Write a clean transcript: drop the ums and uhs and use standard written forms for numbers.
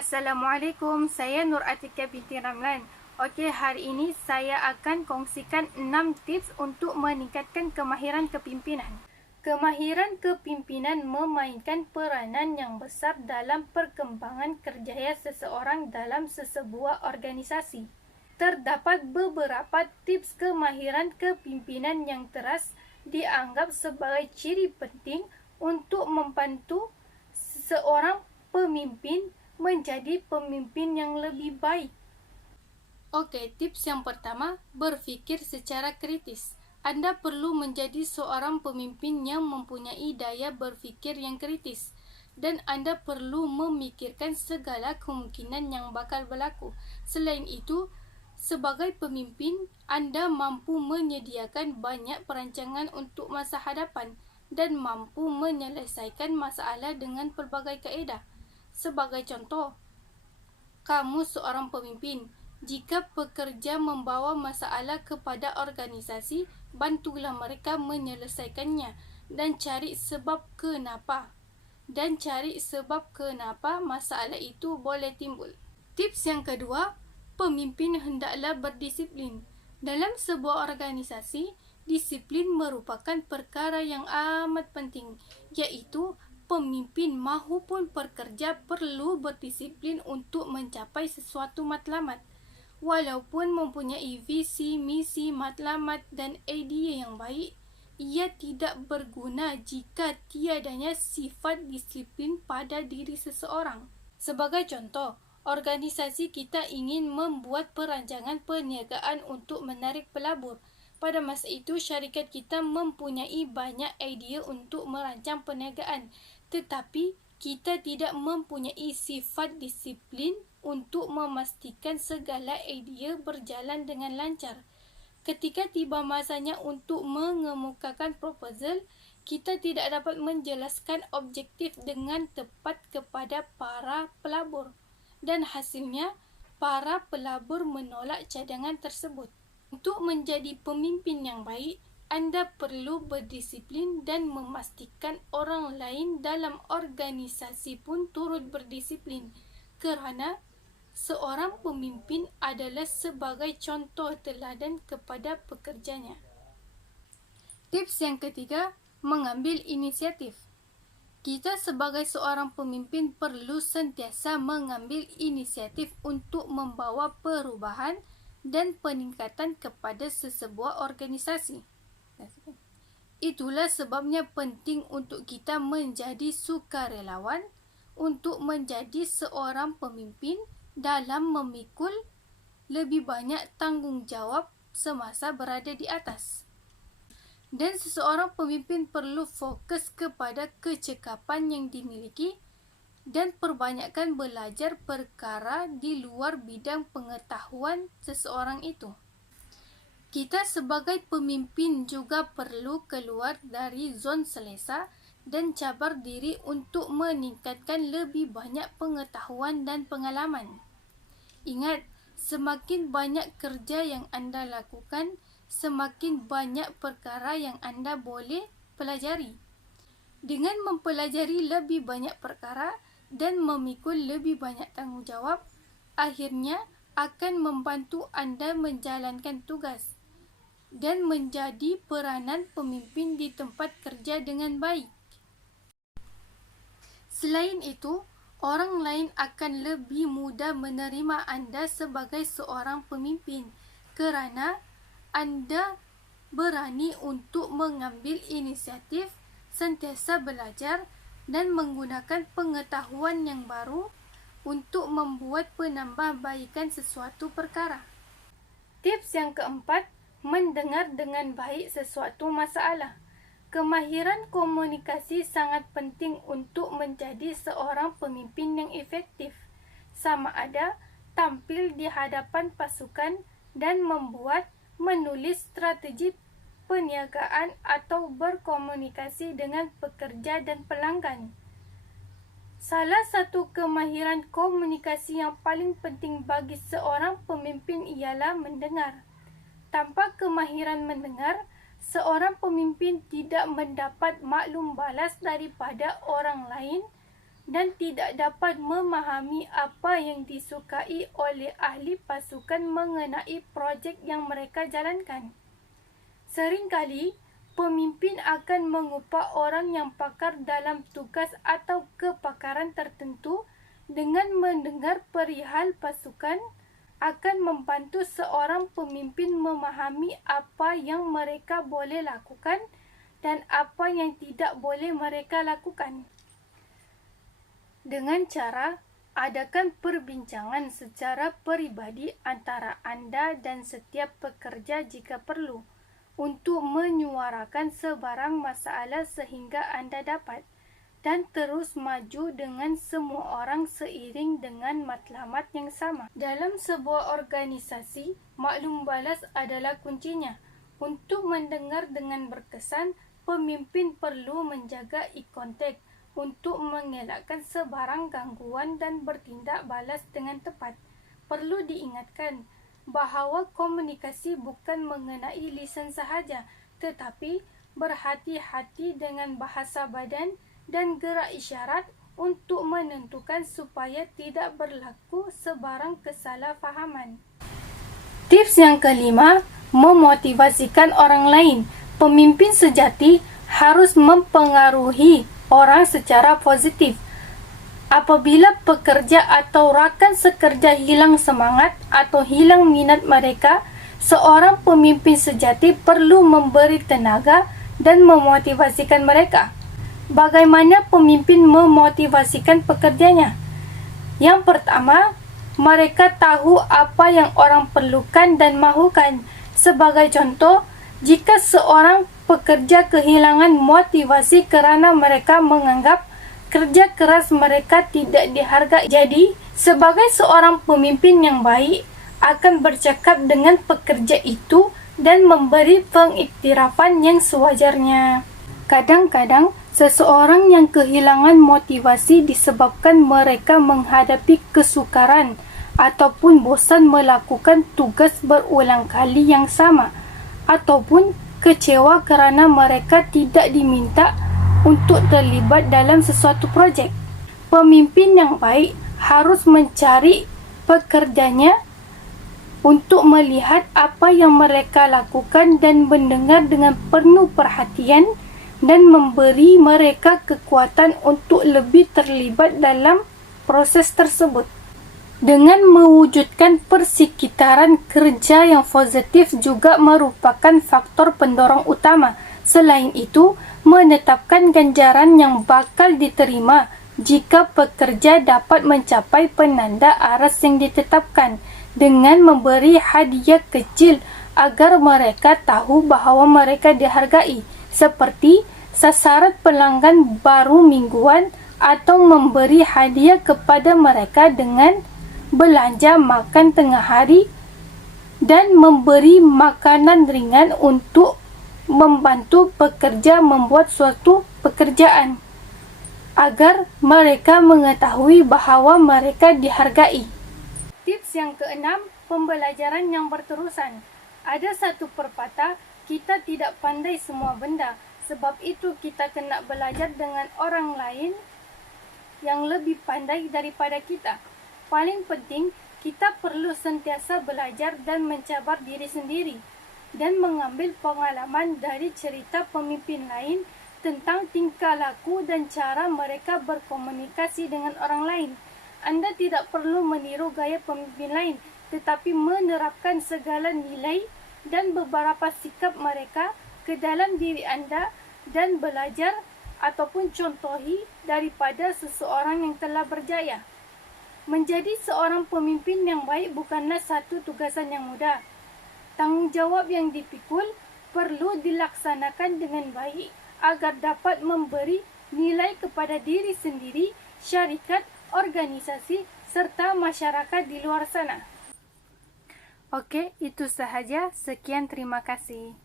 Assalamualaikum, saya Nur Atika binti Ramlan. Okey, hari ini saya akan kongsikan 6 tips untuk meningkatkan kemahiran kepimpinan. Kemahiran kepimpinan memainkan peranan yang besar dalam perkembangan kerjaya seseorang dalam sesebuah organisasi. Terdapat beberapa tips kemahiran kepimpinan yang teras dianggap sebagai ciri penting untuk membantu seorang pemimpin menjadi pemimpin yang lebih baik. Okey, tips yang pertama, berfikir secara kritis. Anda perlu menjadi seorang pemimpin yang mempunyai daya berfikir yang kritis dan anda perlu memikirkan segala kemungkinan yang bakal berlaku. Selain itu, sebagai pemimpin, anda mampu menyediakan banyak perancangan untuk masa hadapan dan mampu menyelesaikan masalah dengan pelbagai kaedah. Sebagai contoh, kamu seorang pemimpin. Jika pekerja membawa masalah kepada organisasi, bantulah mereka menyelesaikannya dan cari sebab kenapa masalah itu boleh timbul. Tips yang kedua, pemimpin hendaklah berdisiplin. Dalam sebuah organisasi, disiplin merupakan perkara yang amat penting, iaitu pemimpin mahupun pekerja perlu berdisiplin untuk mencapai sesuatu matlamat. Walaupun mempunyai visi, misi, matlamat dan idea yang baik, ia tidak berguna jika tiadanya sifat disiplin pada diri seseorang. Sebagai contoh, organisasi kita ingin membuat perancangan perniagaan untuk menarik pelabur. Pada masa itu, syarikat kita mempunyai banyak idea untuk merancang perniagaan, tetapi kita tidak mempunyai sifat disiplin untuk memastikan segala idea berjalan dengan lancar. Ketika tiba masanya untuk mengemukakan proposal, kita tidak dapat menjelaskan objektif dengan tepat kepada para pelabur dan hasilnya para pelabur menolak cadangan tersebut. Untuk menjadi pemimpin yang baik, anda perlu berdisiplin dan memastikan orang lain dalam organisasi pun turut berdisiplin, kerana seorang pemimpin adalah sebagai contoh teladan kepada pekerjanya. Tips yang ketiga, mengambil inisiatif. Kita sebagai seorang pemimpin perlu sentiasa mengambil inisiatif untuk membawa perubahan dan peningkatan kepada sesebuah organisasi. Itulah sebabnya penting untuk kita menjadi sukarelawan untuk menjadi seorang pemimpin dalam memikul lebih banyak tanggungjawab semasa berada di atas. Dan seseorang pemimpin perlu fokus kepada kecekapan yang dimiliki dan perbanyakkan belajar perkara di luar bidang pengetahuan seseorang itu. Kita sebagai pemimpin juga perlu keluar dari zon selesa dan cabar diri untuk meningkatkan lebih banyak pengetahuan dan pengalaman. Ingat, semakin banyak kerja yang anda lakukan, semakin banyak perkara yang anda boleh pelajari. Dengan mempelajari lebih banyak perkara dan memikul lebih banyak tanggungjawab, akhirnya akan membantu anda menjalankan tugas dan menjadi peranan pemimpin di tempat kerja dengan baik. Selain itu, orang lain akan lebih mudah menerima anda sebagai seorang pemimpin kerana anda berani untuk mengambil inisiatif, sentiasa belajar dan menggunakan pengetahuan yang baru untuk membuat penambahbaikan sesuatu perkara. Tips yang keempat, mendengar dengan baik sesuatu masalah. Kemahiran komunikasi sangat penting untuk menjadi seorang pemimpin yang efektif, sama ada tampil di hadapan pasukan dan menulis strategi perniagaan atau berkomunikasi dengan pekerja dan pelanggan. Salah satu kemahiran komunikasi yang paling penting bagi seorang pemimpin ialah mendengar. Tanpa kemahiran mendengar, seorang pemimpin tidak mendapat maklum balas daripada orang lain dan tidak dapat memahami apa yang disukai oleh ahli pasukan mengenai projek yang mereka jalankan. Seringkali, pemimpin akan mengupah orang yang pakar dalam tugas atau kepakaran tertentu dengan mendengar perihal pasukan akan membantu seorang pemimpin memahami apa yang mereka boleh lakukan dan apa yang tidak boleh mereka lakukan. Dengan cara adakan perbincangan secara peribadi antara anda dan setiap pekerja jika perlu untuk menyuarakan sebarang masalah sehingga anda dapat dan terus maju dengan semua orang seiring dengan matlamat yang sama. Dalam sebuah organisasi, maklum balas adalah kuncinya. Untuk mendengar dengan berkesan, pemimpin perlu menjaga eye contact untuk mengelakkan sebarang gangguan dan bertindak balas dengan tepat. Perlu diingatkan bahawa komunikasi bukan mengenai lisan sahaja, tetapi berhati-hati dengan bahasa badan dan gerak isyarat untuk menentukan supaya tidak berlaku sebarang kesalahfahaman. Tips yang kelima, memotivasikan orang lain. Pemimpin sejati harus mempengaruhi orang secara positif. Apabila pekerja atau rakan sekerja hilang semangat atau hilang minat mereka, seorang pemimpin sejati perlu memberi tenaga dan memotivasikan mereka. Bagaimana pemimpin memotivasikan pekerjanya? Yang pertama, mereka tahu apa yang orang perlukan dan mahukan. Sebagai contoh, jika seorang pekerja kehilangan motivasi kerana mereka menganggap kerja keras mereka tidak dihargai. Jadi, sebagai seorang pemimpin yang baik, akan bercakap dengan pekerja itu dan memberi pengiktirafan yang sewajarnya. Kadang-kadang, seseorang yang kehilangan motivasi disebabkan mereka menghadapi kesukaran ataupun bosan melakukan tugas berulang kali yang sama ataupun kecewa kerana mereka tidak diminta untuk terlibat dalam sesuatu projek. Pemimpin yang baik harus mencari pekerjanya untuk melihat apa yang mereka lakukan dan mendengar dengan penuh perhatian dan memberi mereka kekuatan untuk lebih terlibat dalam proses tersebut. Dengan mewujudkan persekitaran kerja yang positif juga merupakan faktor pendorong utama. Selain itu, menetapkan ganjaran yang bakal diterima jika pekerja dapat mencapai penanda aras yang ditetapkan dengan memberi hadiah kecil agar mereka tahu bahawa mereka dihargai, seperti sasaran pelanggan baru mingguan atau memberi hadiah kepada mereka dengan belanja makan tengah hari dan memberi makanan ringan untuk membantu pekerja membuat suatu pekerjaan agar mereka mengetahui bahawa mereka dihargai. Tips yang keenam, pembelajaran yang berterusan. Ada satu pepatah, kita tidak pandai semua benda. Sebab itu kita kena belajar dengan orang lain yang lebih pandai daripada kita. Paling penting, kita perlu sentiasa belajar dan mencabar diri sendiri dan mengambil pengalaman dari cerita pemimpin lain tentang tingkah laku dan cara mereka berkomunikasi dengan orang lain. Anda tidak perlu meniru gaya pemimpin lain, tetapi menerapkan segala nilai dan beberapa sikap mereka ke dalam diri anda dan belajar ataupun contohi daripada seseorang yang telah berjaya. Menjadi seorang pemimpin yang baik bukanlah satu tugasan yang mudah. Tanggungjawab yang dipikul perlu dilaksanakan dengan baik agar dapat memberi nilai kepada diri sendiri, syarikat, organisasi serta masyarakat di luar sana. Okey, itu sahaja. Sekian, terima kasih.